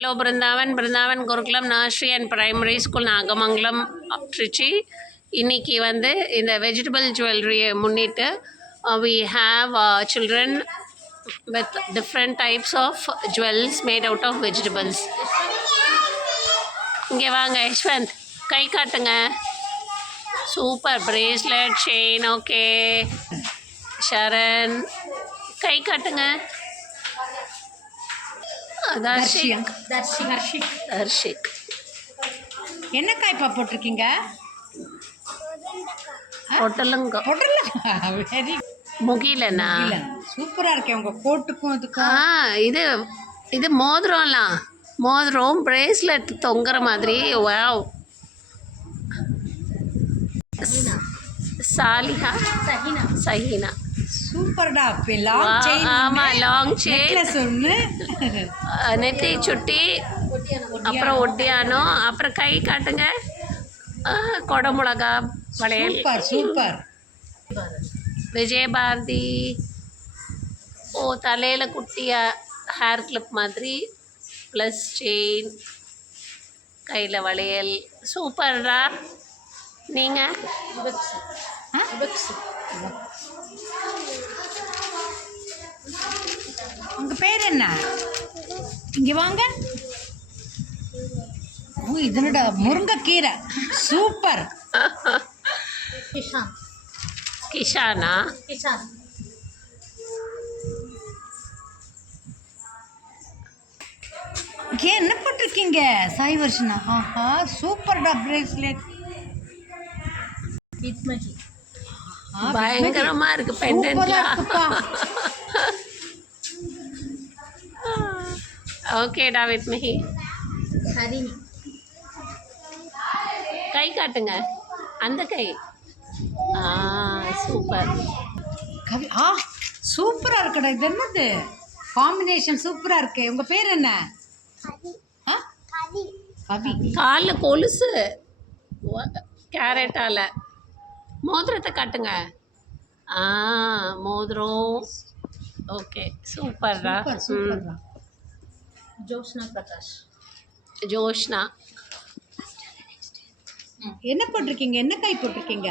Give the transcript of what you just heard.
Hello Brindavan Gurukulam Nursery and Primary School Nagamangalam Trichy. இன்னைக்கு வந்து இந்த வெஜிடபிள் ஜுவல்லரியை முன்னிட்டு we have children with different types of jewels made out of vegetables. இங்கே வாங்க யஷ்வந்த், கை காட்டுங்க. Super bracelet, chain, okay. Sharan, கை காட்டுங்க. தர்ஷிக் என்ன காய்ப்பா போட்டிருக்கீங்க? வெரி முகிலண்ணா, சூப்பரா இருக்கேன் உங்க கோட்டுக்கும் இதுக்கும். இது மோதிரம் பிரேஸ்லெட் தொங்குற மாதிரி. வாவ். சாலிஹா, சஹீனா, சூப்பர்டா. Long chain. ஆமா, லாங் செயின், ஒன்று நெத்தி சுட்டி, அப்புறம் ஒட்டியானம், அப்புறம் கை காட்டுங்க. கொடமுளகா வளையல். சூப்பர். விஜயபாரதி. ஓ, தலையில் குட்டியா ஹேர் கிளிப் மாதிரி, ப்ளஸ் செயின், கையில் வளையல். சூப்பர்ரா. நீங்கள் உங்க பேர் என்ன? இங்க வாங்க. இதனோட முருங்கைக்கீரை. சூப்பர். கிஷானா? என்ன போட்டிருக்கீங்க? சாய் வர்ஷனா. ஆஹா, சூப்பர்டா. பிரேஸ்லெட் பயங்கரமா இருக்கு. பெண்டன்ட்லாம். ஓகேடா. வித் மிஹி. கை காட்டுங்க. அந்த கை. சூப்பர். சூப்பரா இருக்குடா. இது என்னது காம்பினேஷன்? சூப்பரா இருக்கு. உங்க பேர் என்ன? கவி. காலில் கொலுசு கேரட்டால. மோதிரத்தை காட்டுங்க. மோதிரம். ஓகே, சூப்பர்ரா. ஜோஷ்னா பிரகாஷ். ஜோஷ்னா. என்ன போட்டிருக்கீங்க? என்ன காய் போட்டிருக்கீங்க?